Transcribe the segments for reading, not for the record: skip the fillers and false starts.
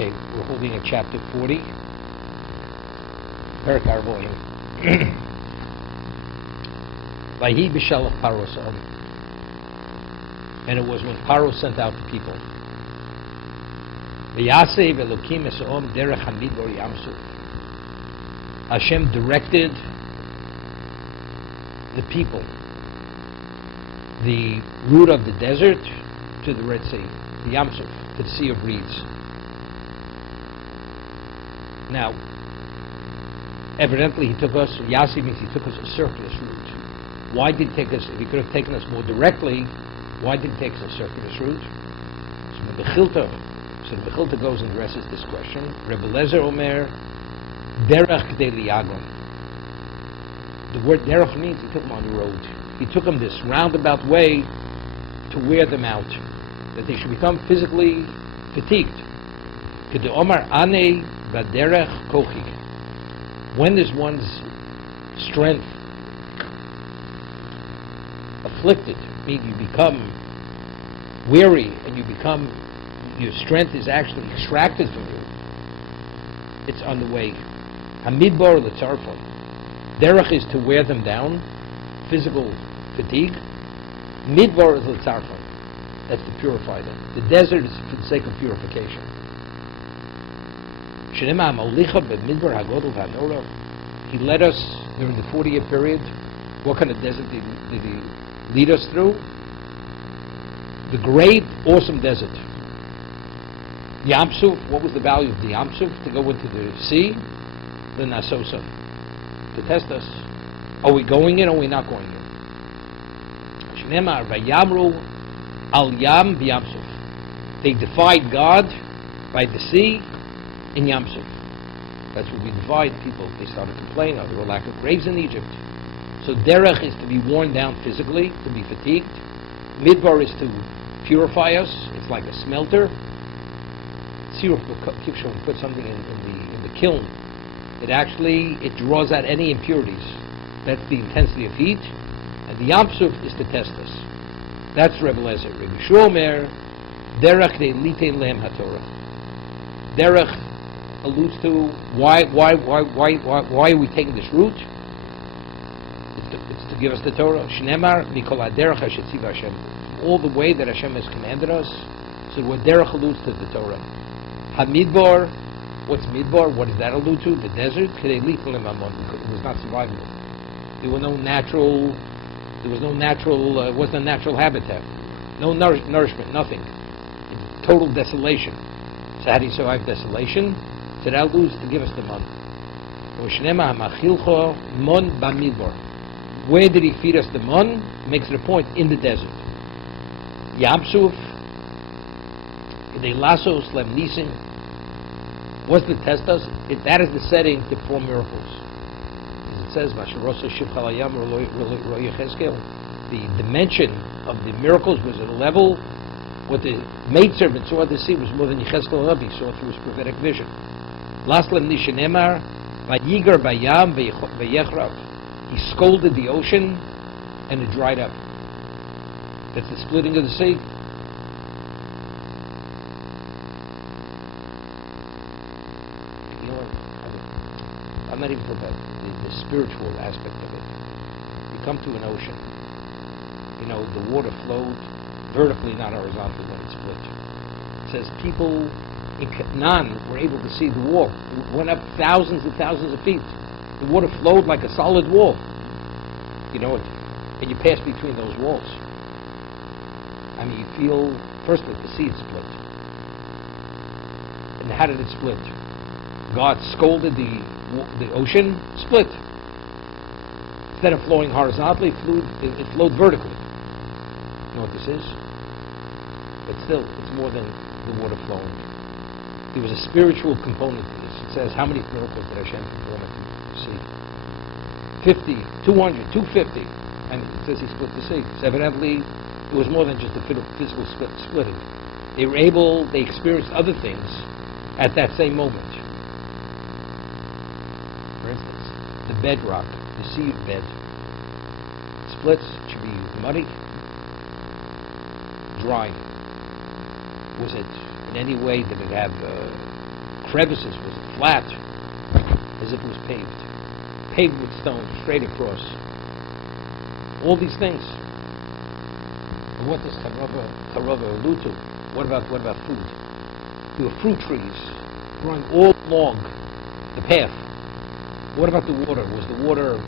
Okay, we're holding at chapter 40. Perek Arboim. Vayhi b'shalach Paro sa'om. And it was when Paro sent out the people. V'yaseh v'elokim esa'om derech hamidbar yamsuf. Hashem directed the people, the route of the desert to the Red Sea, the Yamsuf, to the Sea of Reeds. Now, evidently he took us, Yasi means he took us a circuitous route. Why did he take us, if he could have taken us more directly, why did he take us a circuitous route? So the Bechilta goes and addresses this question. Rebbe Lezer Omer, Derech K'dei Liyagon. The word derech means he took them on the road. He took them this roundabout way to wear them out, that they should become physically fatigued. K'dei Omar Anei Baderech Kochi. When is one's strength afflicted, meaning you become weary and your strength is actually extracted from you, it's on the way. Hamidbar L'tzarfon. Derech is to wear them down, physical fatigue. Midbar is L'tzarfon. That's to purify them. The desert is for the sake of purification. He led us during the 40-year period. What kind of desert did he lead us through? The great, awesome desert. Yamsuf, what was the value of the Yamsuf? To go into the sea, the Nasosa, to test us. Are we going in or are we not going in? Shneimar vayamru al yam v'yamsuf. They defied God by the sea in Yamsuf. That's where we divide people. They started complaining, there were lack of graves in Egypt. So derech is to be worn down physically, to be fatigued. Midbar is to purify us. It's like a smelter. Siruf Kipshon put something in the kiln. It draws out any impurities. That's the intensity of heat. And the Yamsuf is to test us. That's Rebbe Lezer. Rebbe Shomer, derech de litein lehem haTorah. Derech alludes to why are we taking this route? It's to give us the Torah. Shneimar mikol haderech asher tziva Hashem. All the way that Hashem has commanded us. So what derech alludes to the Torah. Hamidbar, what's midbar? What does that allude to? The desert. It was not survivable. There was no natural. It wasn't a natural habitat. No nourishment. Nothing. Total desolation. So how do you survive desolation? So that alludes to give us the man. Where did he feed us the man? Makes it a point in the desert. Yamsuf, they lasso slem nisim. What's to test us? That is the setting to perform miracles. As it says, the dimension of the miracles was at a level. What the maidservant saw at the sea was more than Yechezkel Rabbi saw through his prophetic vision. Laslem nishenemar vayigar bayam vayechrav. He scolded the ocean, and it dried up. That's the splitting of the sea. I'm not even talking about the spiritual aspect of it. You come to an ocean. The water flowed vertically, not horizontally, when it split. It says people in Canaan were able to see the wall. It went up thousands and thousands of feet. The water flowed like a solid wall. And you pass between those walls. You feel, first that the sea split. And how did it split? God scolded the ocean, split. Instead of flowing horizontally, it flowed vertically. You know what this is? But still, it's more than the water flowing. There was a spiritual component to this. It says, how many miracles did Hashem perform at the sea? 50, 200, 250. And it says he split the sea. So evidently, it was more than just a physical splitting. They experienced other things at that same moment. For instance, the bedrock, the sea bed, splits, it should be muddy, dry. Was it in any way, did it have crevices? Was it flat? As if it was paved. Paved with stones, straight across. All these things. And what does Charava allude to? What about food? There were fruit trees growing all along the path. What about the water? Was the water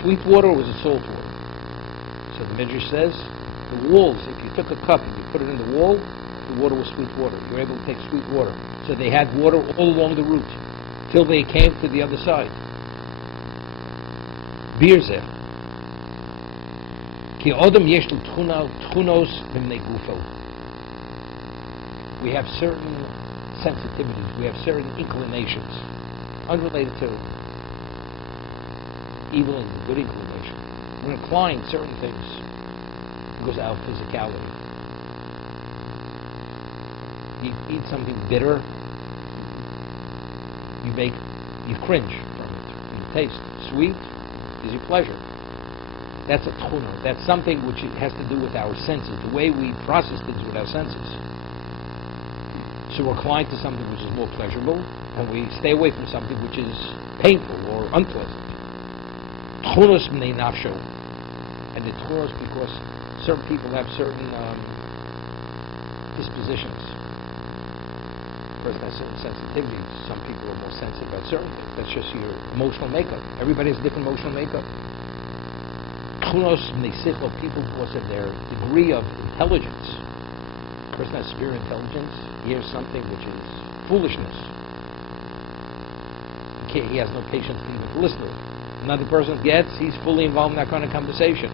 sweet water or was it salt water? So the Midrash says, the walls, if you took a cup and you put it in the wall, the water was sweet water. You were able to take sweet water. So they had water all along the route till they came to the other side. Birze. Ki odem yesh lo tchunos b'mnei gufo. We have certain sensitivities. We have certain inclinations, unrelated to evil and good inclination. We're inclined to certain things because of our physicality. You eat something bitter, you cringe from it. You taste sweet, gives you pleasure. That's a tchuna. That's something which has to do with our senses, the way we process things with our senses. So we're inclined to something which is more pleasurable, and we stay away from something which is painful or unpleasant. Tchunos b'nei nafsho. And the tchunos, because certain people have certain dispositions. A person has certain sensitivities. Some people are more sensitive about certain things. That's just your emotional makeup. Everybody has a different emotional makeup. Tchunos b'nei sichlo, people because of their degree of intelligence. A person has superior intelligence. He hears something which is foolishness. He has no patience to even listen to it. Another person gets, he's fully involved in that kind of conversation.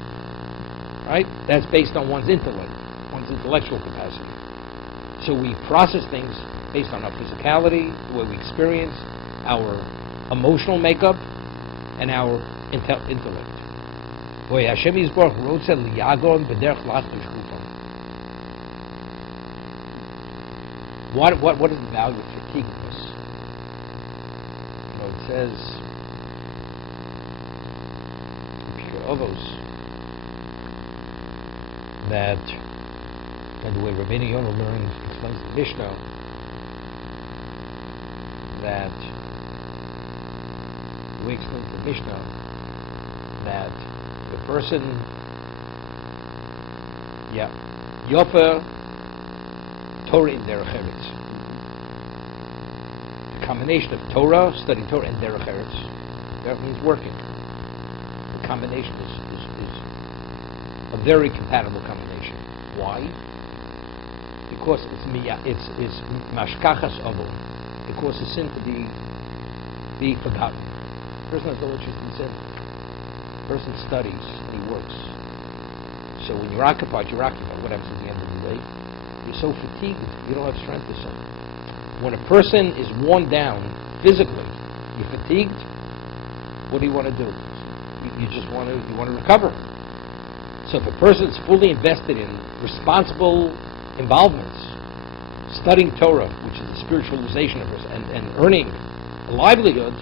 Right? That's based on one's intellect, one's intellectual capacity. So we process things based on our physicality, the way we experience, our emotional makeup, and our intellect. Boy, Hashem Yisborach wrote said liyagon b'derech lachdush gufam. What is the value of fatiguing us? You know, it says Ovos that, and the way Rabbeinu Yonah learns, explains the Mishnah, that the way he explains the Mishnah, that the person, Yofa Torah in Derech Eretz. The combination of Torah, studying Torah, and Derech Eretz. Derech means working. The combination is a very compatible combination. Why? Because it's mashkachas avon. It causes sin to be forgotten. The person has no interest in sin. The person studies and he works. So when you're occupied. What happens at the end of the day? You're so fatigued, you don't have strength to sin. When a person is worn down physically, you're fatigued, what do you want to do? You want to recover. So if a person is fully invested in responsible involvements, studying Torah, which is the spiritualization of us, and earning a livelihood,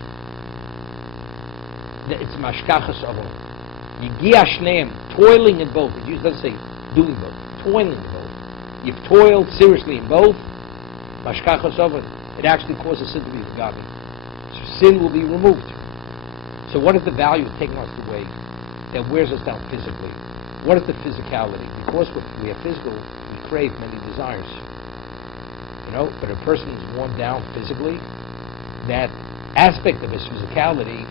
it's mashkachas avon. Yigia shneim, toiling in both. It doesn't say doing both, toiling in both. You've toiled seriously in both, mashkachas avon. It actually causes sin to be forgotten. So sin will be removed. So what is the value of taking us away that wears us down physically? What is the physicality? Because we have physical, we crave many desires. You know, but a person is worn down physically, that aspect of his physicality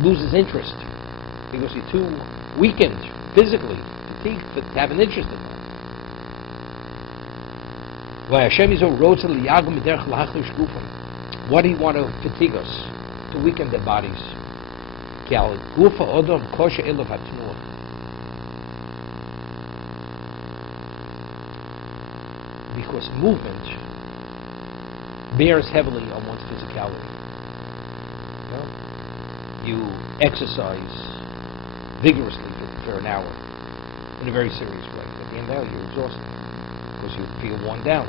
loses interest because you're too weakened physically, fatigued to have an interest in that. What do you want to fatigue us? To weaken their bodies. Because movement bears heavily on one's physicality. You exercise vigorously for an hour in a very serious way. At the end of the hour, you're exhausted because you feel worn down.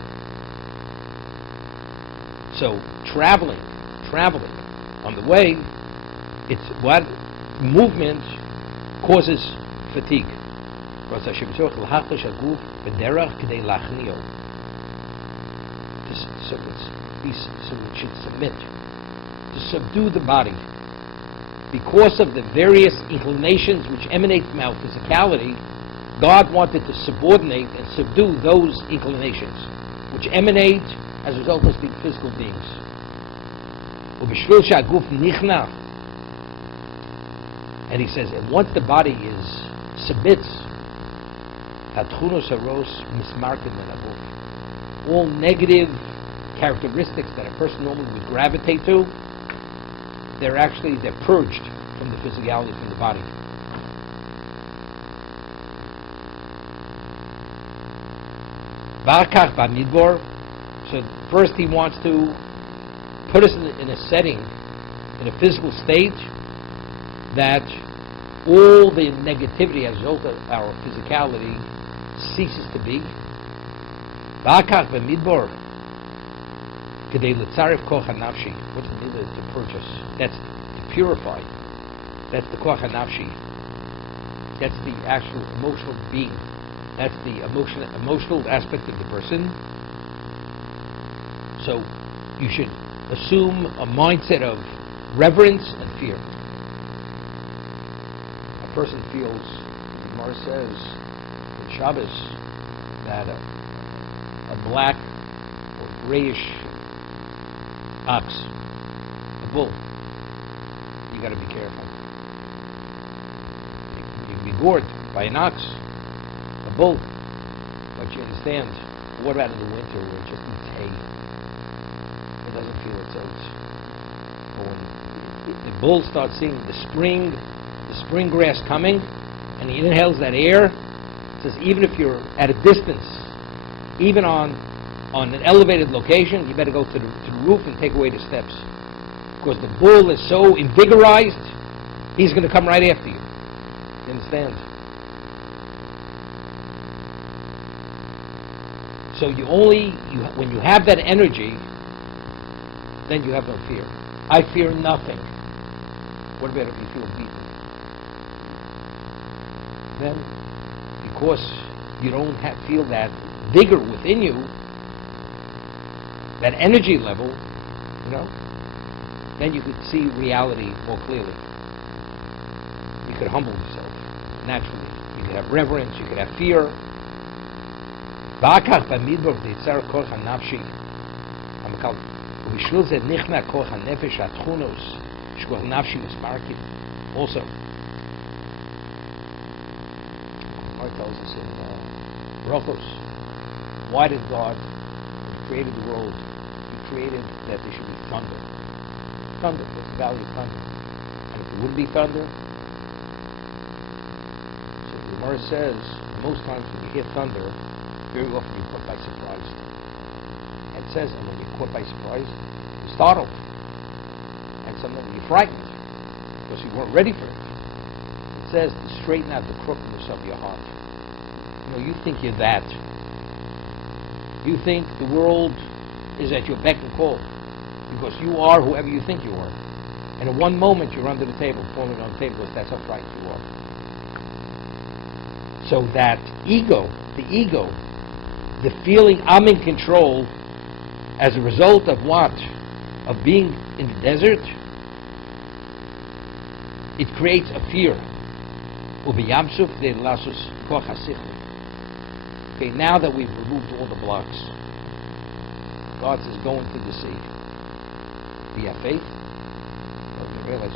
So traveling on the way, it's what movement causes fatigue. So it should submit, to subdue the body. Because of the various inclinations which emanate from our physicality, God wanted to subordinate and subdue those inclinations, which emanate as a result of being physical beings. And he says, and once the body submits, all negative characteristics that a person normally would gravitate to, they're purged from the physicality, from the body. So first he wants to put us in a setting, in a physical state, that all the negativity as a result of our physicality ceases to be. What's the midah to purchase? That's to purify. That's the koach hanafshi. That's the actual emotional being. That's the emotional aspect of the person. So you should assume a mindset of reverence and fear. A person feels, the Gemara says in Shabbos, that a black or grayish ox, a bull, you got to be careful. You can be gored by an ox, a bull, but you understand, what about in the winter where it just needs hay? It doesn't feel its oats. But when the bull starts seeing the spring grass coming, and he inhales that air, it says even if you're at a distance, even on an elevated location, you better go to the roof and take away the steps. Because the bull is so invigorized, he's going to come right after you. You understand? So when you have that energy, then you have no fear. I fear nothing. What about if you feel beaten? Then, because you don't feel that vigor within you, that energy level, then you could see reality more clearly. You could humble yourself naturally. You could have reverence. You could have fear. Also, Gemara tells us in Brachos, why did God, when He created the world, He created that there should be thunder? Thunder, the valley of thunder. And if there wouldn't be thunder, so the Gemara says, most times when you hear thunder, very often you're caught by surprise. And it says, and when you're caught by surprise, you're startled. And sometimes you're frightened, because you weren't ready for it. It says to straighten out the crookedness of your heart. You think you're that. You think the world is at your beck and call, because you are whoever you think you are. And in one moment you're under the table, falling on the table, because that's how frightened you are. So that ego, the feeling I'm in control as a result of what? Of being in the desert, it creates a fear. Okay, now that we've removed all the blocks, God says, go into the sea. Do you have faith? Well, you realize,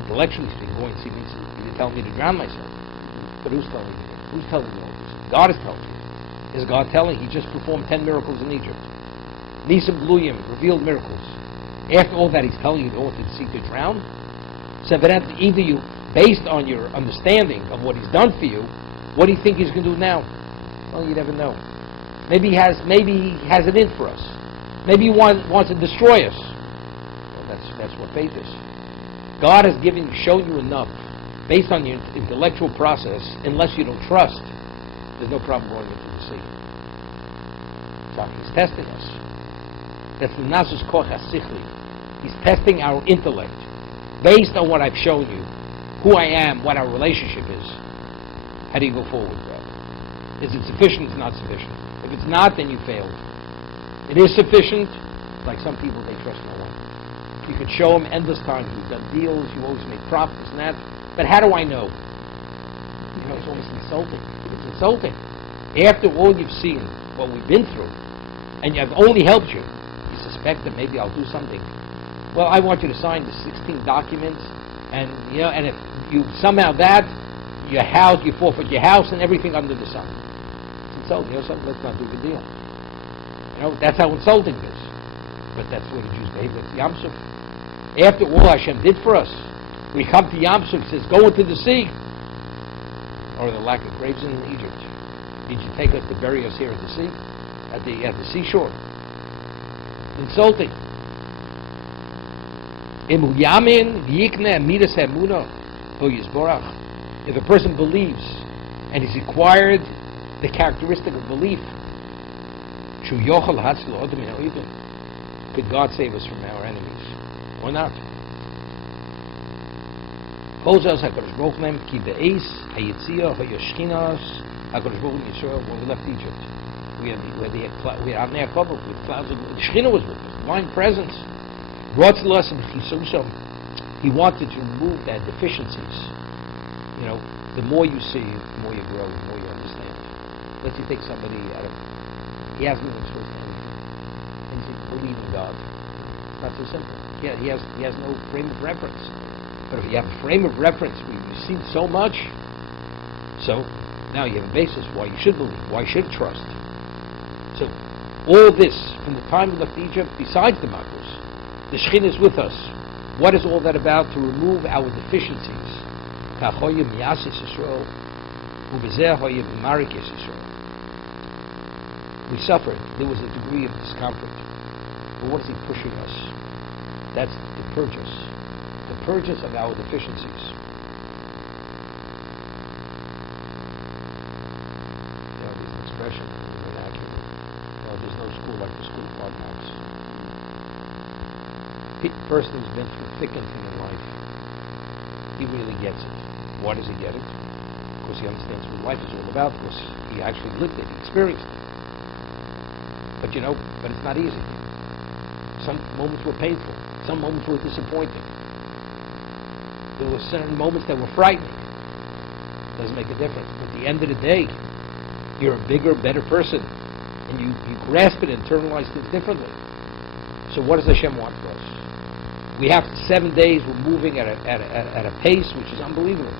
intellectually speaking, going to sea means you're telling me to drown myself. But who's telling you? Who's telling you all this? God is telling you. Is God telling? He just performed 10 miracles in Egypt. Nisim Gluyim, revealed miracles. After all that, He's telling you to go into the sea to drown? So evidently, either you, based on your understanding of what He's done for you, what do you think He's going to do now? Well, you never know. Maybe He has it in for us. Maybe He wants to destroy us. Well, that's what faith is. God has shown you enough, based on your intellectual process. Unless you don't trust, there's no problem going into the sea. So He's testing us. That's the Nasus Koch HaSichli. He's testing our intellect, based on what I've shown you, who I am, what our relationship is. How do you go forward, brother? Is it sufficient? It's not sufficient. If it's not, then you failed. It is sufficient, like some people, they trust no one. You could show them endless times. You've done deals, you always make profits and that. But how do I know? It's almost insulting. It's insulting. After all you've seen, what we've been through, and I've only helped you, you suspect that maybe I'll do something. Well, I want you to sign the 16 documents, and and if you somehow your house, you forfeit your house and everything under the sun. It's insulting. Something, let's not do the deal. That's how insulting it is. But that's the way the Jews behave with Yam Suf. After all Hashem did for us, we come to Yam Suf, says, go into the sea. Or the lack of graves in Egypt. Did you take us to bury us here at the sea? At the seashore? Insulting. If a person believes and he's acquired the characteristic of belief, could God save us from our enemies? Or not? When we left Egypt, we had Amnei HaKobo with clouds. The Shekhinah was with us, divine presence. He wanted to remove that deficiencies. The more you see, the more you grow, the more you understand. Let's say take somebody he hasn't even exposed to anything, and he says, believe in God. Not so simple. Yeah, he has no frame of reference. But if you have a frame of reference where you've seen so much, so now you have a basis why you should believe, why you should trust. So all this, from the time we left Egypt, besides the Makos, the Shekhinah is with us. What is all that about? To remove our deficiencies. We suffered. There was a degree of discomfort. But what is he pushing us? That's the purchase. The purchase of our deficiencies. There's an expression in the vernacular. There's no school like the school of hard knocks. The person who's been through thick and thin in life, he really gets it. Why does he get it? Because he understands what life is all about, because he actually lived it, he experienced it. But but it's not easy. Some moments were painful. Some moments were disappointing. There were certain moments that were frightening. Doesn't make a difference. But at the end of the day, you're a bigger, better person. And you grasp it and internalize things differently. So what does Hashem want for us? We have 7 days, we're moving at a pace which is unbelievable.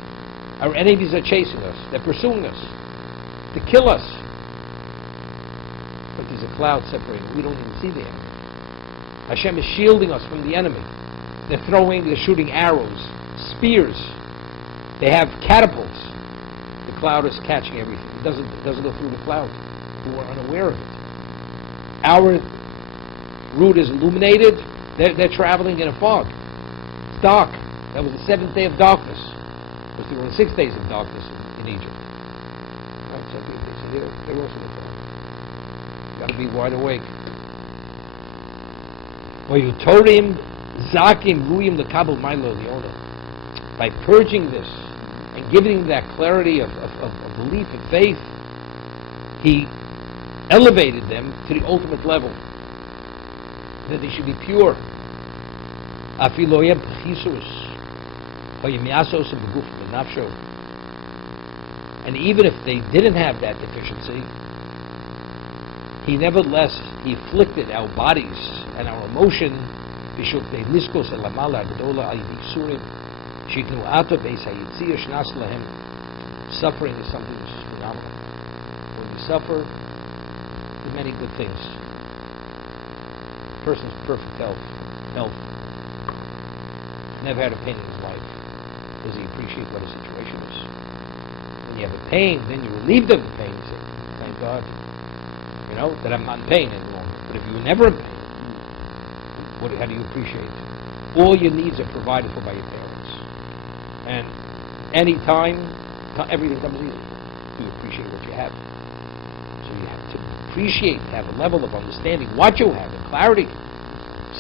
Our enemies are chasing us. They're pursuing us to kill us. But there's a cloud separating. We don't even see the enemy. Hashem is shielding us from the enemy. They're shooting arrows, spears. They have catapults. The cloud is catching everything. It doesn't go through the cloud. We're unaware of it. Our route is illuminated. They're traveling in a fog. It's dark. That was the 7th day of darkness. Because there were 6 days of darkness in Egypt. Right? So they're also in the fog. You've got to be wide awake. By purging this and giving them that clarity of belief and faith, he elevated them to the ultimate level, that they should be pure. And even if they didn't have that deficiency, he afflicted our bodies and our emotion. Suffering is something which is phenomenal. When we suffer, there are many good things. A person's perfect health, never had a pain in his life. Does he appreciate what his situation is? When you have a pain, then you relieve them of pain. You say, thank God, that I'm not in pain any longer. But if you were never in pain, how do you appreciate? All your needs are provided for by your parents. And any time, everything comes easy. You appreciate what you have. So you have to appreciate, have a level of understanding what you have, and clarity.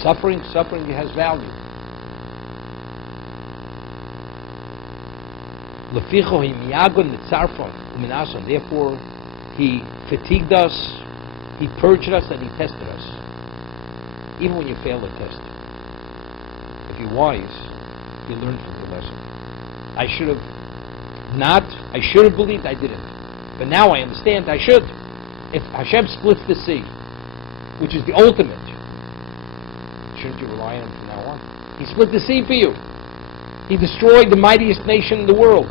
Suffering has value. Therefore, he fatigued us, he purged us, and he tested us. even when you fail the test. If you're wise, you learn from the lesson. I should have believed, I didn't. But now I understand I should. If Hashem splits the sea, which is the ultimate, shouldn't you rely on him from now on? He split the sea for you. He destroyed the mightiest nation in the world.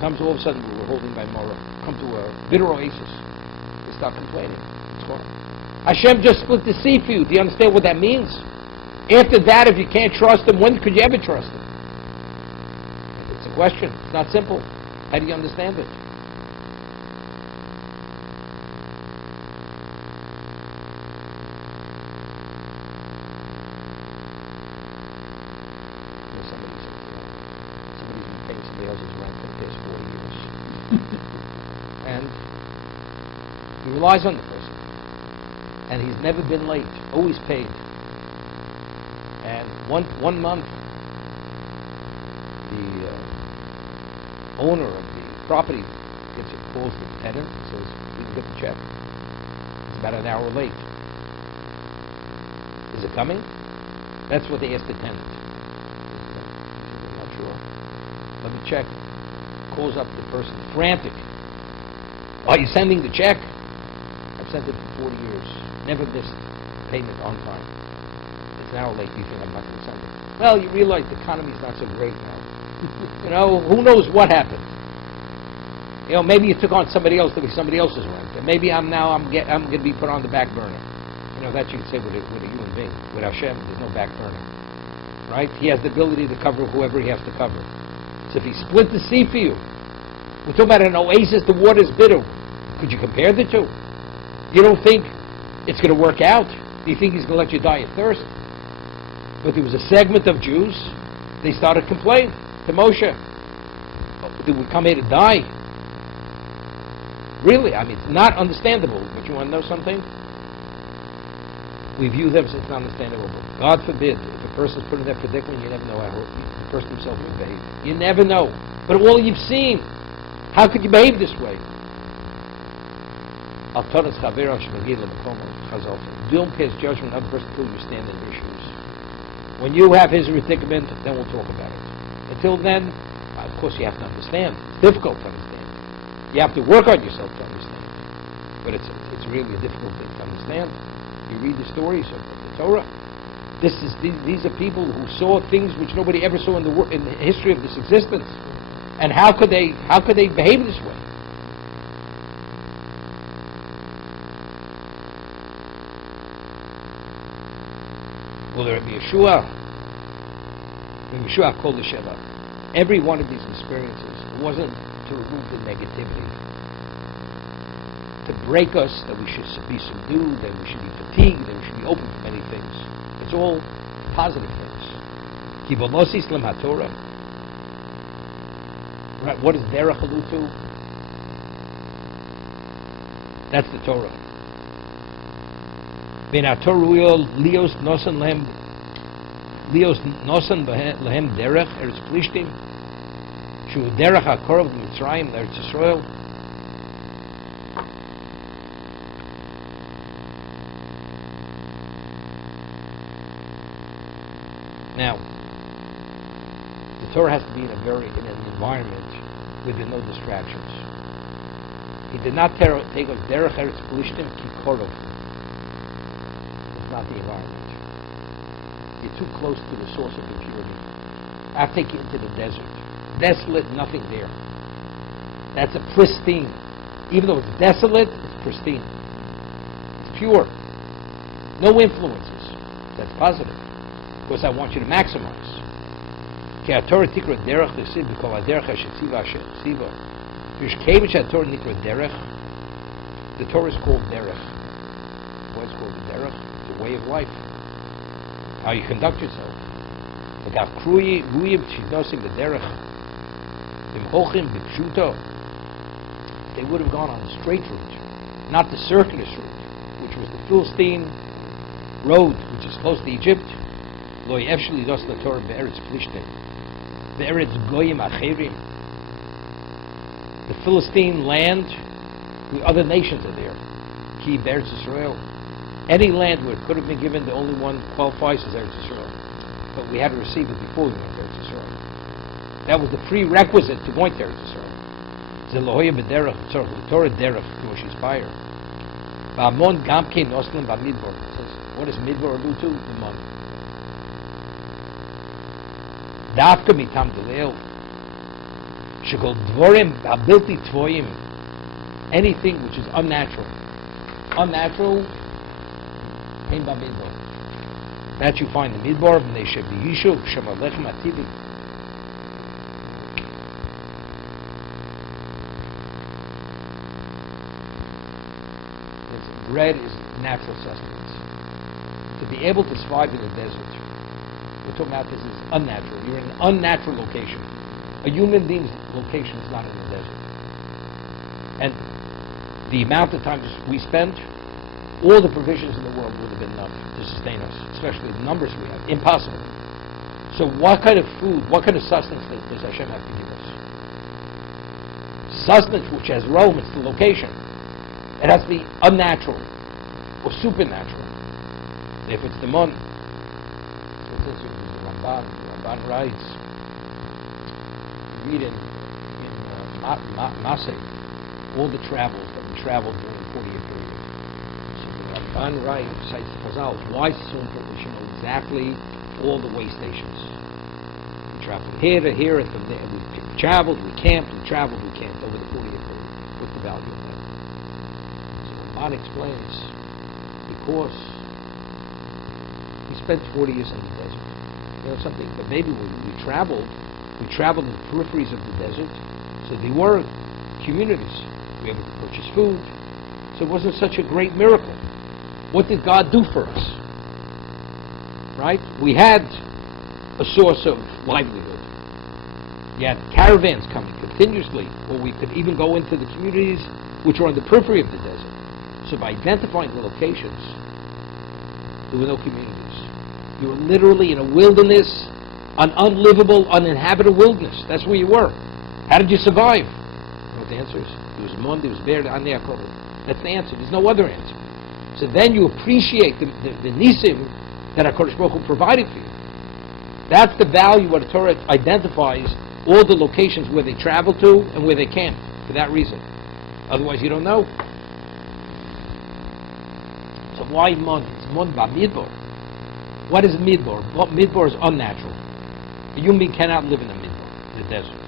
Comes all of a sudden, we're holding by Morah. Come to a bitter oasis. We start complaining. It's gone. Hashem just split the sea for you. Do you understand what that means? After that, if you can't trust him, when could you ever trust him? It's a question. It's not simple. How do you understand it? Somebody's been paying somebody else's rent for the past 40 years. And he relies on the person. And he's never been late. Always paid. And one month, the owner of the property calls the tenant and says, "You can get the check. It's about an hour late. Is it coming?" That's what they asked the tenant. I'm not sure. Let me check. Calls up the person, frantic. "Are you sending the check?" "I've sent it for 40 years. Never missed payment on time. It's an hour late. Do you think I'm not going to send it?" "Well, you realize the economy's not so great now. Who knows what happened? Maybe you took on somebody else. There'll be somebody else's rent. And maybe I'm going to be put on the back burner." That you can say with a human being. With Hashem, there's no back burner. Right? He has the ability to cover whoever he has to cover. So if he split the sea for you, we're talking about an oasis, the water's bitter. Could you compare the two? You don't think it's going to work out? Do you think he's going to let you die of thirst? But there was a segment of Jews, they started complaining to Moshe. They would come here to die. Really, it's not understandable. But you want to know something? We view them as it's not understandable. God forbid, if a person's put in that predicament, you never know how the person himself will behave. You never know. But all you've seen, how could you behave this way? Don't pass judgment on the person until you stand in issues. When you have his predicament, then we'll talk about it. Until then, of course you have to understand. It's difficult to understand. You have to work on yourself to understand. But it's really a difficult thing to understand. You read the stories of the Torah. These are people who saw things which nobody ever saw in the history of this existence. And how could they behave this way? Well, there be Yeshua. When Yeshua called the Sheva, every one of these experiences wasn't to remove the negativity, to break us, that we should be subdued, that we should be fatigued, that we should be open to many things. It's all positive things. Kibonosis lem haTorah. Right? What is derech halutu? That's the Torah. Ben haTorah lios nosan lehem derech eretz plishtim shu derech hakorov Mitzrayim eretz Yisrael. Now, the Torah has to be in an environment where there are no distractions. He did not take us derech eretz plishtim ki korov. It's not the environment. You're too close to the source of impurity. I'll take you into the desert. Desolate, nothing there. That's a pristine. Even though it's desolate, it's pristine. It's pure. No influences. That's positive. Because I want you to maximize. The Torah is called derech. What's called the derech? It's a way of life. How you conduct yourself. They would have gone on the straight route, not the circuitous route, which was the Philistine road, which is close to Egypt. The Philistine land, the other nations are there. Ki Beretz Yisrael. Any land where it could have been given, the only one qualifies is Eretz Yisrael. But we had to receive it before we went to Eretz Yisrael. That was the prerequisite to going to Eretz Yisrael. Zelohoya b'derech tzorach l'torah derech k'mo she'inspire. Ba'amon gam kein noslim ba'midbar. It says, what does midbar allude to? The mon. Dafka mitam deleel. Shekol dvorim ha'bilti tvoyim. Anything which is unnatural. Unnatural, kein ba'midbar. That you find in midbar, v'nei she'b'yishuv she'malechem ativi. Bread is natural sustenance. To be able to survive in the desert, we're talking about this is unnatural. You're in an unnatural location. A human being's location is not in the desert. And the amount of time we spent, all the provisions in the world would have been enough to sustain us, especially the numbers we have. Impossible. So what kind of food, what kind of sustenance does Hashem have to give us? Sustenance which has relevance to location. It has to be unnatural or supernatural. If it's the mon, so this is the Ramban writes, read in Maseh, all the travels that we traveled during the 40-year period. So the Ramban writes, cites the Chazal, why is it so important we should know exactly all the way stations? We traveled here to here, and from there. We traveled, we camped, we traveled, we camped over the 40-year period. What's the value of that? God explains, because we spent 40 years in the desert. You know something, but maybe when we traveled in the peripheries of the desert, so there were communities. We were able to purchase food, so it wasn't such a great miracle. What did God do for us? Right? We had a source of livelihood. You had caravans coming continuously, or we could even go into the communities which were on the periphery of the desert. So by identifying the locations, there were no communities. You were literally in a wilderness, an unlivable, uninhabited wilderness. That's where you were. How did you survive? You know what the answer is? There was Mon, there was Bear, That's the answer. There's no other answer. So then you appreciate the nisim that HaKadosh Baruch Hu provided for you. That's the value what the Torah identifies all the locations where they travel to and where they camp for that reason. Otherwise you don't know. So why Mon? It's Mon Ba'midbar. What is Midbar? Midbar is unnatural. A human being cannot live in the Midbar, the desert.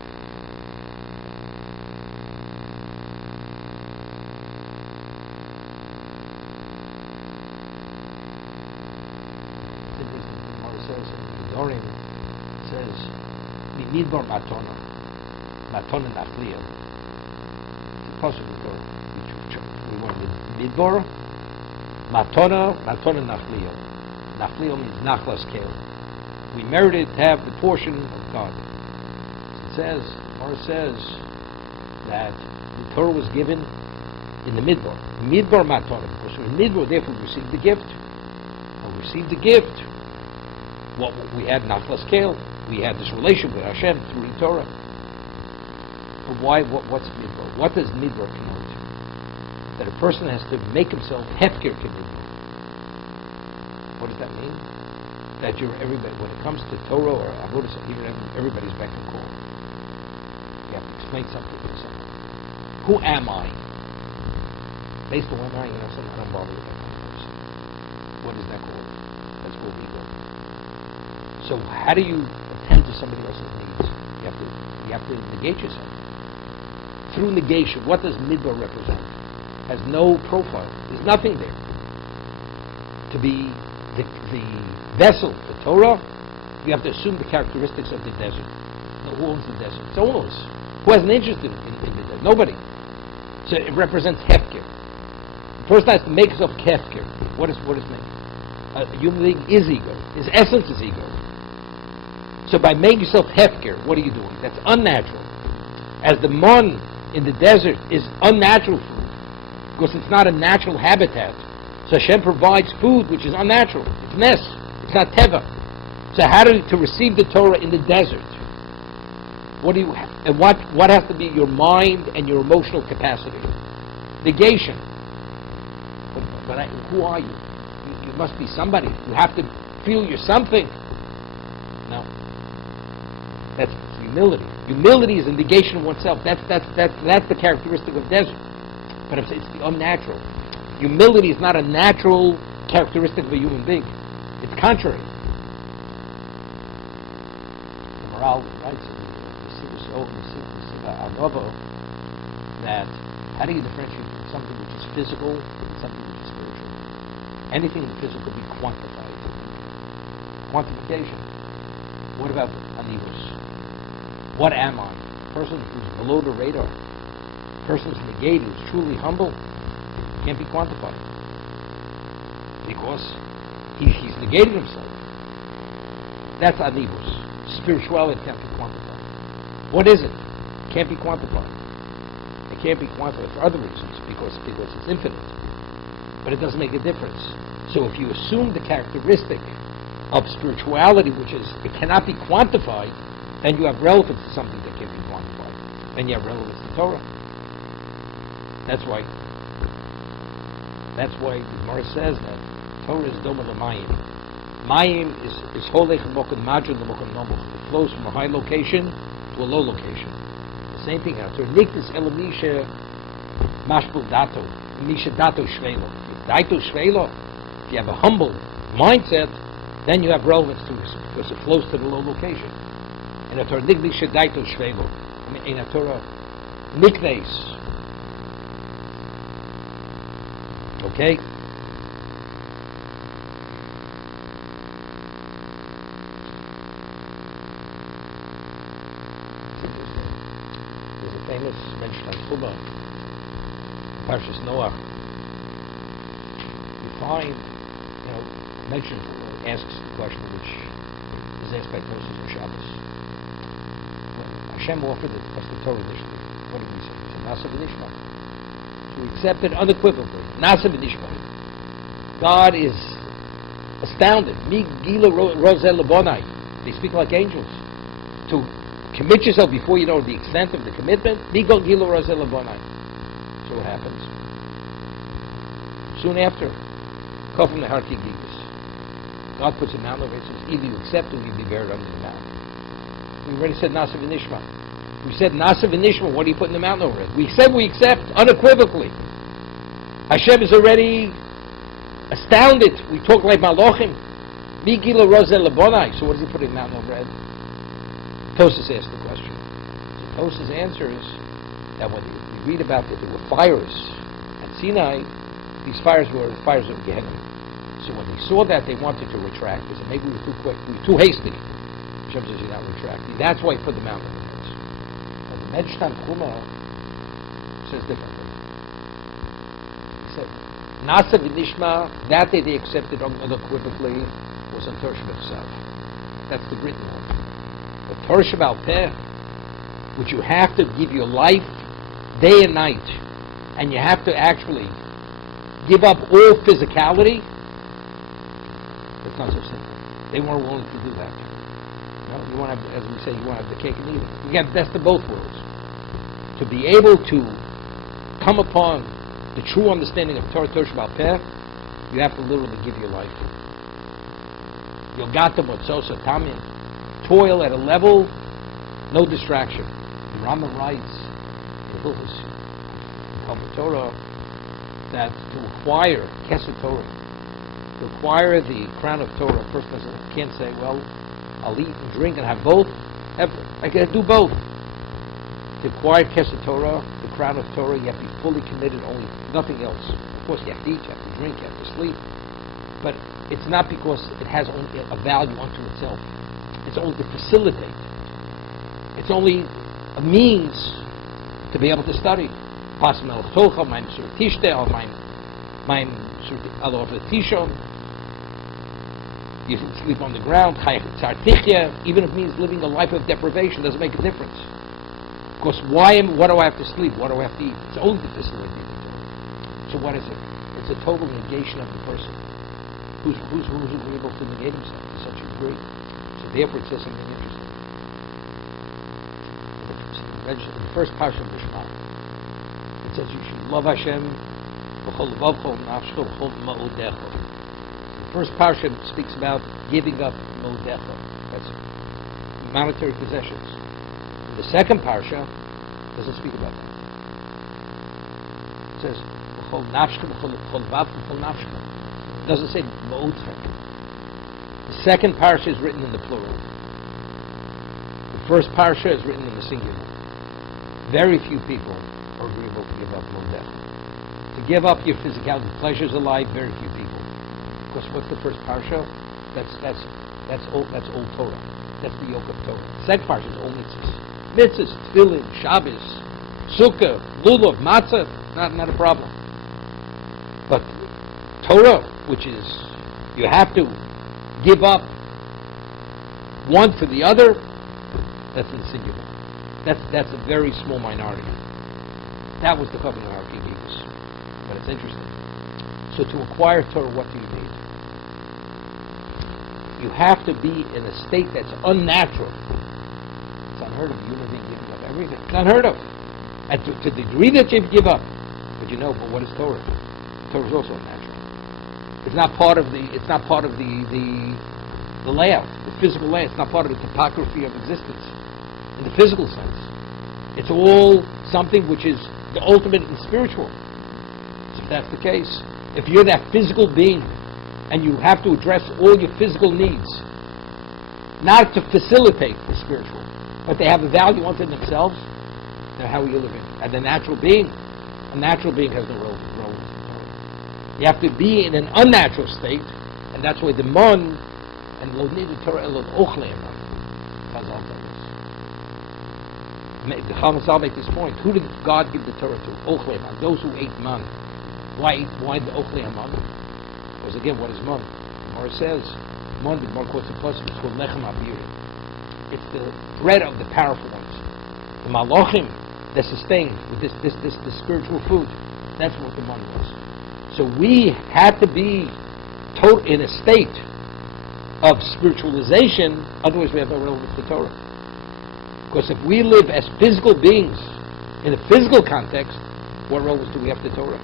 The says, Midbar Matona. Matona Nachliya. It's possible we want Midbar. Matona Nachliya. Nachliya means Nachlas Kale. We merited to have the portion of God. It says that the Torah was given in the Midbar. Midbar Matona. Because we're in Midbar, therefore we received the gift. When we received the gift, what we had Nachlas Kale. We had this relation with Hashem through the Torah. But why? What's Midbar? What does Midbar connote? That a person has to make himself hefker Midbar. What does that mean? That you're everybody. When it comes to Torah or Avodah, everybody's back and call. You have to explain something to someone. Who am I? Based on what I am, I don't bother with that kind of person. What is that called? That's called ego. So how do you attend to somebody else's needs? You have to negate yourself. Through negation, what does Midbar represent? Has no profile. There's nothing there. To be the vessel for Torah, you have to assume the characteristics of the desert. Now, who owns the desert? It's owners. Who has an interest in the desert? Nobody. So it represents hefker. The person has to make himself hefker. What is meant? A human being is ego. His essence is ego. So by making yourself hefker, what are you doing? That's unnatural. As the mon in the desert is unnatural food, because it's not a natural habitat. So Hashem provides food which is unnatural. It's nes. It's not teva. So how to receive the Torah in the desert? What do you have, and what has to be your mind and your emotional capacity? Negation. But who are you? There must be somebody. You have to feel you're something. No. That's humility. Humility is a negation of oneself. That's the characteristic of desert. But it's the unnatural. Humility is not a natural characteristic of a human being. It's contrary. The Moral writes in the Siva Al-Novo that how do you differentiate between something which is physical and something which is spiritual? Anything in the physical be quantified. Quantification. What about anivus? What am I? A person who's below the radar. A person who's negated, who's truly humble, can't be quantified. Because he's negated himself. That's anivus. Spirituality can't be quantified. What is it? Can't be quantified. It can't be quantified for other reasons, because it's infinite. But it doesn't make a difference. So if you assume the characteristic of spirituality, which is it cannot be quantified, then you have relevance to something that can't be quantified. Then you have relevance to Torah. That's why the Gemara says that Torah is doma l'mayim. Mayim is holech l'mokum majud l'mokum nomuch. It flows from a high location to a low location. The same thing out there. Niktis elamisha mashbul dato. Misha dato shvelo. Dato shvelo. If you have a humble mindset, then you have relevance to it because it flows to the low location. And a Torah niktisha dato shvelo. In a Torah niknes. Okay? There's a famous mention on Chuma, Parshas Noach. You find, mention asks the question which is asked by Moses on Shabbos. When Hashem offered us the Torah initially, what did we say? We said, Nasa v'nishma. So we accept it unequivocally. Nasa v'nishma. God is astounded. Mi gila rozel lebonai. They speak like angels. To commit yourself before you know the extent of the commitment, mi gila rozel lebonai. So what happens? Soon after, Kofim leharki gigas. God puts a mountain over it and says, either you accept or you'll be buried under the mountain. We already said Nasa v'nishma. We said Nasa v'nishma, what do you put in the mountain over it? We said we accept unequivocally. Hashem is already astounded. We talk like Malachim. Mi gila rozel lebonai. So what does he put in the mountain over it? Tosas asked the question. So Tosas' answer is that when we read about that there were fires at Sinai, these fires were the fires of Gehenna. So when they saw that, they wanted to retract. They said, maybe we were too quick, we were too hasty. Hashem says, you're not retracting. That's why he put the mountain over it. But the Medrash Chuma says differently. He said, Nasa v'nishma, that day they accepted unequivocally, was on Torah itself. That's the written one. The Torah Shabbat Peh, which you have to give your life day and night, and you have to actually give up all physicality, it's not so simple. They weren't willing to do that. You want to have, as we say, you want to have the cake and eat it. You got the best of both worlds. To be able to come upon the true understanding of Torah Shabbat Peh, you have to literally give your life to it. Yogatam Otsosa Tamim. Toil at a level, no distraction. The Rama writes in Hilchos Talmud Torah that to acquire Kesed Torah, to acquire the crown of Torah, a person can't say, well, I'll eat and drink and have both. Ever. I can do both. To acquire Kesed Torah, the crown of Torah, you have to be fully committed, only nothing else. Of course, you have to eat, you have to drink, you have to sleep. But it's not because it has only a value unto itself. It's only to facilitate. It's only a means to be able to study. You can sleep on the ground. Even if it means living a life of deprivation, doesn't make a difference. Because what do I have to sleep? What do I have to eat? It's only to facilitate the Torah. So what is it? It's a total negation of the person. Who's able to negate himself to such a degree? So therefore it says something interesting. In the first Parshas of the Shema, it says you should love Hashem. The first parsha speaks about giving up modecha. That's monetary possessions. The second parsha doesn't speak about that. It says, "V'chol nafshka, v'chol vav, v'chol nafshka." It doesn't say mo'otcha. The second parsha is written in the plural. The first parsha is written in the singular. Very few people are agreeable to give up modecha. To give up your physicality, pleasures of life, very few people. Because what's the first parsha? That's old Torah. That's the yoke of Torah. The second parsha is all mitzvahs. Mitzvahs, tefillin, Shabbos, sukkah, lulav, matzah, not a problem. But Torah, which is you have to give up one for the other, that's in singular. That's a very small minority. That was the covenant our King gave us. But it's interesting. So to acquire Torah, what do you need? You have to be in a state that's unnatural. It's unheard of. Human being giving up everything. It's unheard of. And to the degree that you give up, but what is Torah? Torah is also unnatural. It's not part of the layout, the physical layout. It's not part of the topography of existence in the physical sense. It's all something which is the ultimate and spiritual. So if that's the case, if you're that physical being and you have to address all your physical needs, not to facilitate the spiritual, but they have a value unto themselves, then how are you living? As a natural being has no role. You have to be in an unnatural state, and that's why the mon and lo nidu Torah elot ochlei man. The Chazal make this point. Who did God give the Torah to? Ochlei man, those who ate man. Why the ochlei man? Because again, what is man? Gemara says, man, the Gemara quotes the pasuk, it's called lechem abirim. It's the bread of the powerful ones. The malachim that sustained with this spiritual food. That's what the man was. So we had to be in a state of spiritualization, otherwise we have no relevance to Torah. Because if we live as physical beings in a physical context, what relevance do we have to Torah?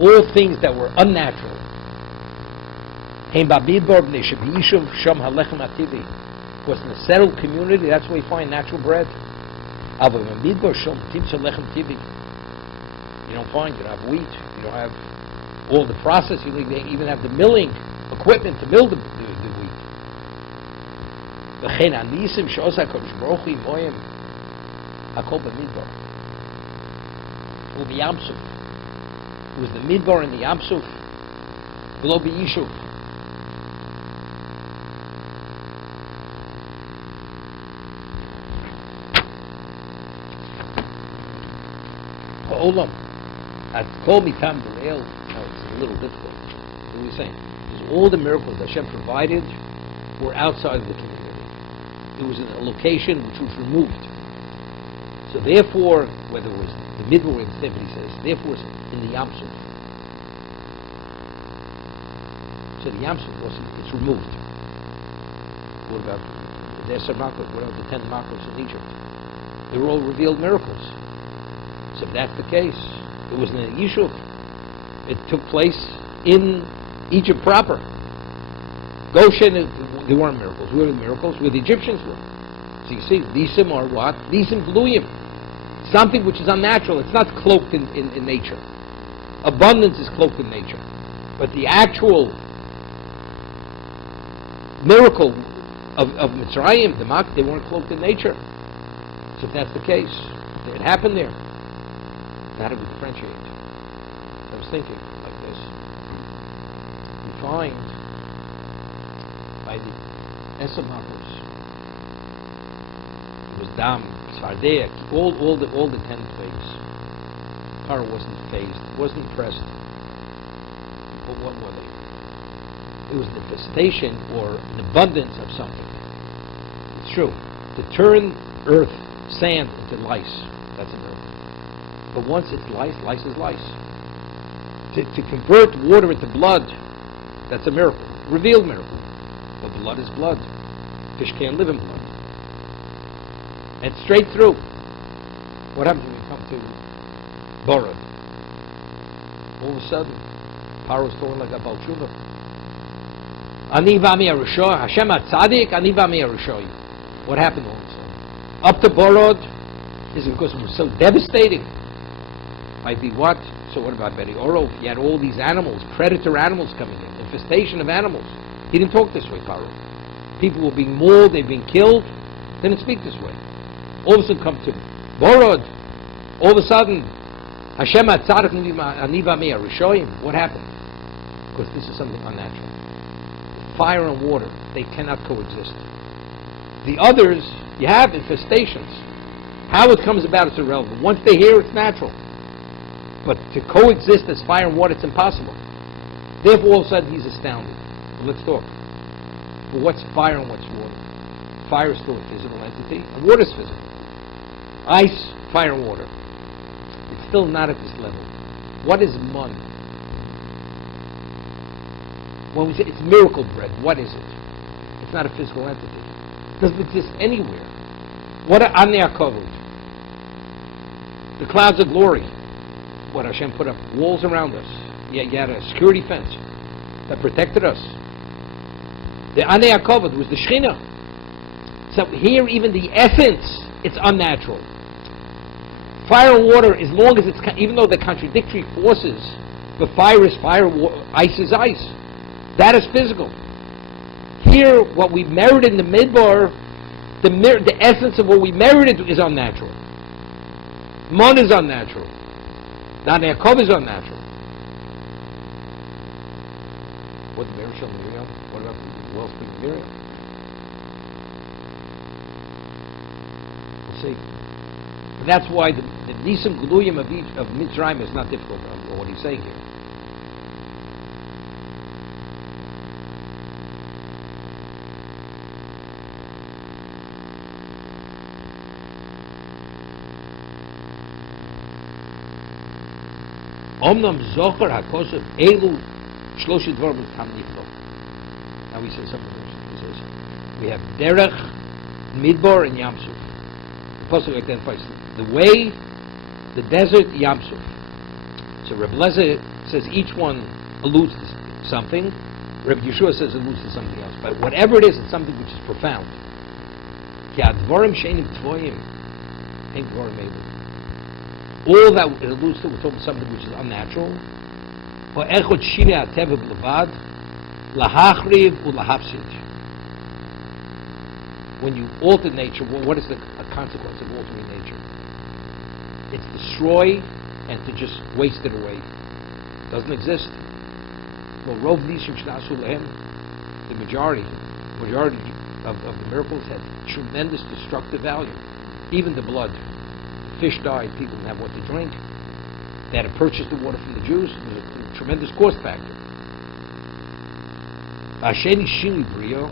All things that were unnatural. Because in a settled community, that's where you find natural bread. You don't find, you don't have wheat, you don't have all the process, you don't even have the milling equipment to mill the wheat. Will be Yamsuf. It was the Midbar and the Yamsuf. Below be Yishuv. Ha'olam. At Kol Mitam B'Leil. Now it's a little difficult. What are we saying? Because all the miracles that Hashem provided were outside of the community. It was in a location which was removed. So therefore, whether it was the Midbar or the he says, therefore it's in the Yamsuf. So the Yamsuf it's removed. What about the Deser Makot? What about the 10 Makos in Egypt? They were all revealed miracles. So if that's the case, it was in the Yishuv. It took place in Egypt proper. Goshen, there weren't miracles. Where were the miracles? Where the Egyptians were. So you see, Lisim are what? Lisim Gluyim. Something which is unnatural. It's not cloaked in nature. Abundance is cloaked in nature. But the actual miracle of Mitzrayim, the Mak, they weren't cloaked in nature. So if that's the case, it happened there. How do we differentiate? I was thinking like this. You find by the Esam Makos, it was Dam, Sardea, all the 10 plagues. Pharaoh wasn't phased, wasn't impressed. But what were they? It was the infestation or an abundance of something. It's true. To turn earth, sand into lice, that's a miracle. But once it's lice, lice is lice. To convert water into blood, that's a miracle, revealed miracle. But blood is blood. Fish can't live in blood. And straight through. What happens when we come to Borod? All of a sudden, Paro's talking like a Baal Tshuva. Ani v'ami arusho, Hashem HaTzadik, ani v'ami arusho. What happened all of a sudden? Up to Borod, is it because it was so devastating? Might be what? So what about Beri Oro? He had all these animals, predator animals coming in, infestation of animals. He didn't talk this way, Paro. People were being mauled, they've been killed. They didn't speak this way. All of a sudden come to Borod. All of a sudden, Hashem HaTzadik ani v'ami arushoyim. What happened? Because this is something unnatural. Fire and water, they cannot coexist. The others, you have infestations. How it comes about is irrelevant. Once they hear, it's natural. But to coexist as fire and water, it's impossible. Therefore, all of a sudden, he's astounded. Well, let's talk. Well, what's fire and what's water? Fire is still a physical entity, and water is physical. Ice, fire, and water. It's still not at this level. What is mun? When we say it's miracle bread, what is it? It's not a physical entity. It doesn't exist anywhere. What are Anei HaKavod? The clouds of glory. What Hashem put up walls around us. You had a security fence that protected us. The Anei HaKavod was the Shechina. So here, even the essence, it's unnatural. Fire and water, as long as it's, even though they're contradictory forces, but fire is fire, ice is ice. That is physical. Here, what we merited in the Midbar, the essence of what we merited is unnatural. Mon is unnatural. Anei HaKavod is unnatural. What the Miriam Miriam? What about the well-speaking Miriam? We'll see. And that's why the Nisim Gluyim of Mitzrayim is not difficult, what he's saying here. Omnam Zohar HaKosov Elu Shloshit Dvarim Tam Niflo. Now he says something else. He says, we have Derech, Midbar, and Yam Suf. The Pasuk identifies the way, the desert, Yam Suf. So Reb Lezer says each one alludes to something. Reb Yeshua says it alludes to something else. But whatever it is, it's something which is profound. Ki advarim she'enim tvoyim, ein dvarim elu. All that it alludes to, we're talking about something which is unnatural. Or echot shine ateva b'levad, lahachriv ulahafsid. When you alter nature, what is the consequence of altering nature? It's destroy and to just waste it away. It doesn't exist. Well, Rov Nishim Shnasu Lehem, the majority of the miracles had tremendous destructive value. Even the blood. Fish died, people didn't have what to drink. They had to purchase the water from the Jews. It was a tremendous cost factor. Asheni Shili Brio,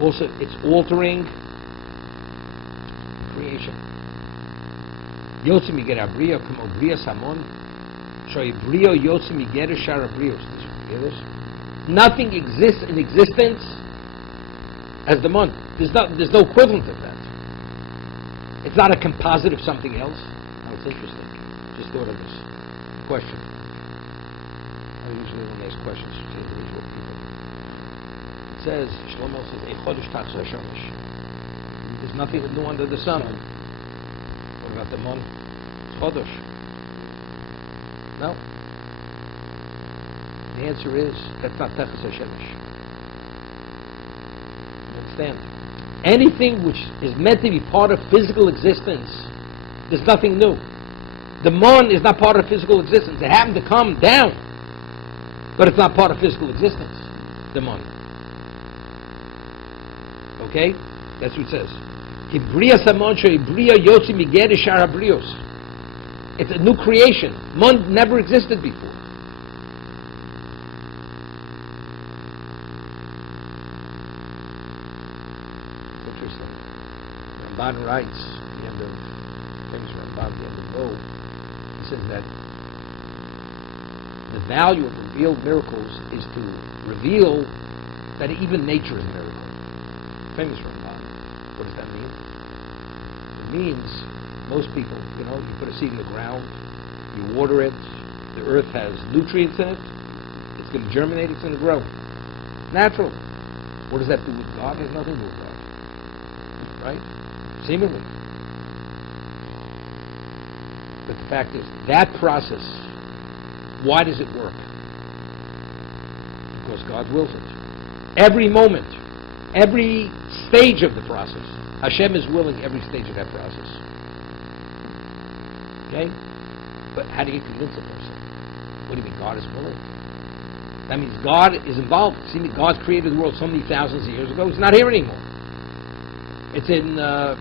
also it's altering creation. Yotzi Migera Brio, Kamo Bria Samon, Shoy Brio Yotzi Migera Shara Brios. Nothing exists in existence as the Mon. There's no equivalent of that. It's not a composite of something else. Oh, it's interesting. Just thought of this question. I usually when I ask questions to individual people. It says, Shlomo says, Chodesh Tachseh Shomesh. There's nothing new under the sun. What about the Mon? It's Chodesh. No. The answer is, that's not Tachseh Shomesh. Understand? Anything which is meant to be part of physical existence, there's nothing new. The Mon is not part of physical existence. It happened to come down, but it's not part of physical existence, the Mon. Okay? That's what it says. It's a new creation. Mon never existed before. Ramban writes, at the end of famous Ramban, at the end of Bo, he says that value of revealed miracles is to reveal that even nature is a miracle. Famous Ramban. What does that mean? It means most people, you put a seed in the ground, you water it, the earth has nutrients in it, it's going to germinate, it's going to grow. Natural. What does that do with God? It has nothing to do with God. Right? Seemingly. But the fact is, that process, why does it work? Because God wills it. Every moment, every stage of the process, Hashem is willing every stage of that process. Okay? But how do you convince a person? What do you mean, God is willing? That means God is involved. See, God created the world so many thousands of years ago. It's not here anymore. It's in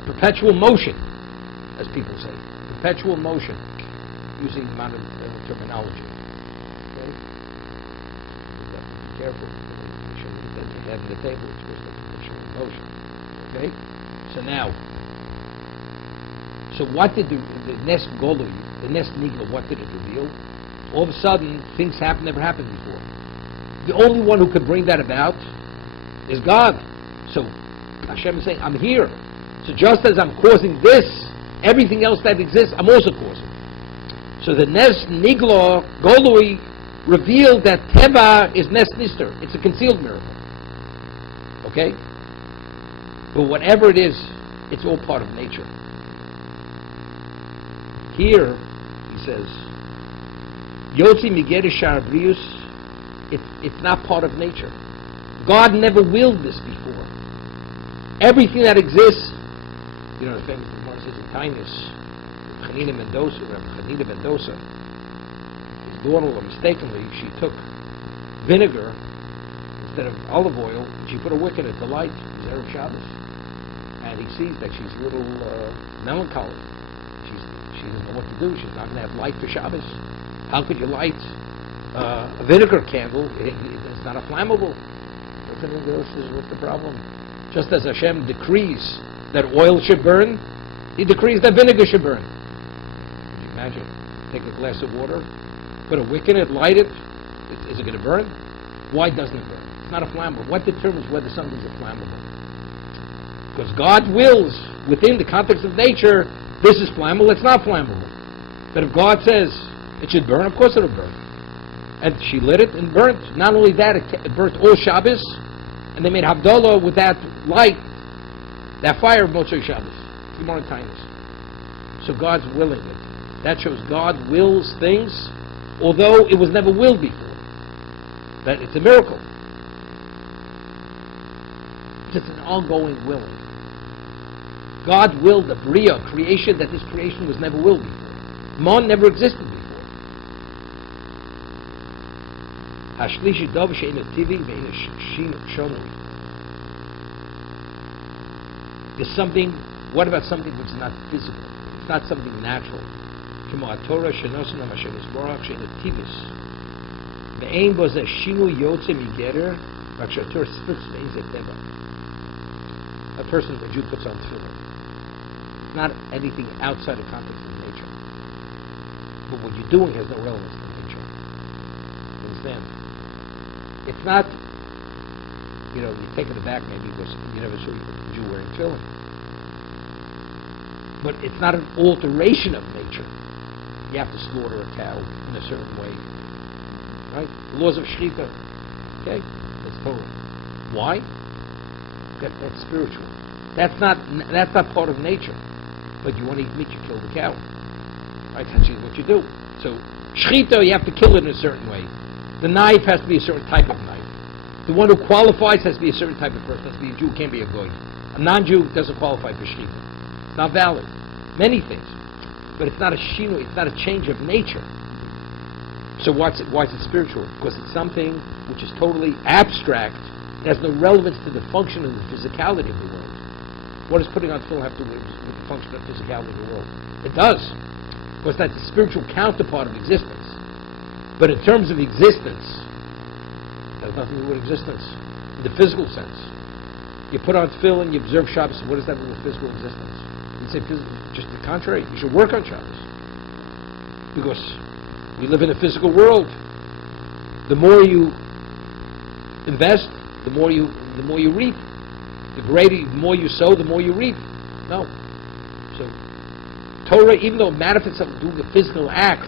perpetual motion, as people say. Perpetual motion, using modern terminology. Okay? You have to be careful. Make sure that you have the table. It's supposed to be perpetual motion. Okay? So now, what did the Nes Golui, the Nes Nigla, what did it reveal? All of a sudden, things never happened before. The only one who could bring that about is God. So Hashem is saying, I'm here. So just as I'm causing this, everything else that exists, I'm also causing. So the Nes Nigla Golui revealed that Teva is Nes Nister. It's a concealed miracle. Okay? But whatever it is, it's all part of nature. Here, he says, Yotzi Migere Shar Brius, it's not part of nature. God never willed this before. Everything that exists, the famous one says in Tainus, Chanina Mendoza, his daughter-in-law, mistakenly, she took vinegar instead of olive oil, and she put a wick in it to light. It was Erev Shabbos. And he sees that she's a little melancholy. She doesn't know what to do. She's not going to have light for Shabbos. How could you light a vinegar candle? It's not a flammable. What's the problem? Just as Hashem decrees that oil should burn, He decrees that vinegar should burn. Could you imagine? Take a glass of water, put a wick in it, light it. Is it going to burn? Why doesn't it burn? It's not a flammable. What determines whether something's a flammable? Because God wills, within the context of nature, this is flammable, it's not flammable. But if God says it should burn, of course it'll burn. And she lit it and burnt. Not only that, it burnt all Shabbos, and they made Havdalah with that light, that fire of Motzei Shabbos. Gemara Tainus. So God's willing it. That shows God wills things, although it was never willed before. That it's a miracle. It's an ongoing willing. God willed the Bria, creation, that this creation was never willed before. Mon never existed before. Hashlishi Dov Shein Tivi Vein Shonui. There's something. What about something which is not physical? It's not something natural. Kemo Torah Shenosin Hashem Yisborach Shein Tivis. Ve'ein bo ze shinu yotze migerer v'kshator spritz ve'ein ze teva. A person, a Jew, puts on tefillin. It's not anything outside the context of nature. But what you're doing has no relevance to nature. You understand? It's not, you're taken aback maybe because you never saw a Jew wearing tefillin. But it's not an alteration of nature. You have to slaughter a cow in a certain way. Right? The laws of Shechita. Okay? That's Torah. Why? That's spiritual. That's not part of nature. But you want to eat meat, you kill the cow. Right? That's what you do. So, Shechita, you have to kill it in a certain way. The knife has to be a certain type of knife. The one who qualifies has to be a certain type of person. Has to be a Jew, can't be a goy. A non-Jew doesn't qualify for Shechita. It's not valid. Many things. But it's not a shinu, it's not a change of nature. So why is it spiritual? Because it's something which is totally abstract. It has no relevance to the function and the physicality of the world. What does putting on tefillin have to do with the function and physicality of the world? It does. Because that's a spiritual counterpart of existence. But in terms of existence, it has nothing to do with existence. In the physical sense. You put on tefillin, you observe Shabbos, what does that do with physical existence? You say just the contrary. You should work on Shabbos. Because we live in a physical world. the more you invest, the more you reap. The more you sow, the more you reap. No. So Torah, even though it manifests itself doing a physical act,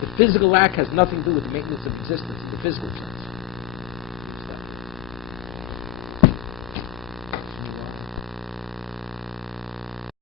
the physical act has nothing to do with the maintenance of existence in the physical sense.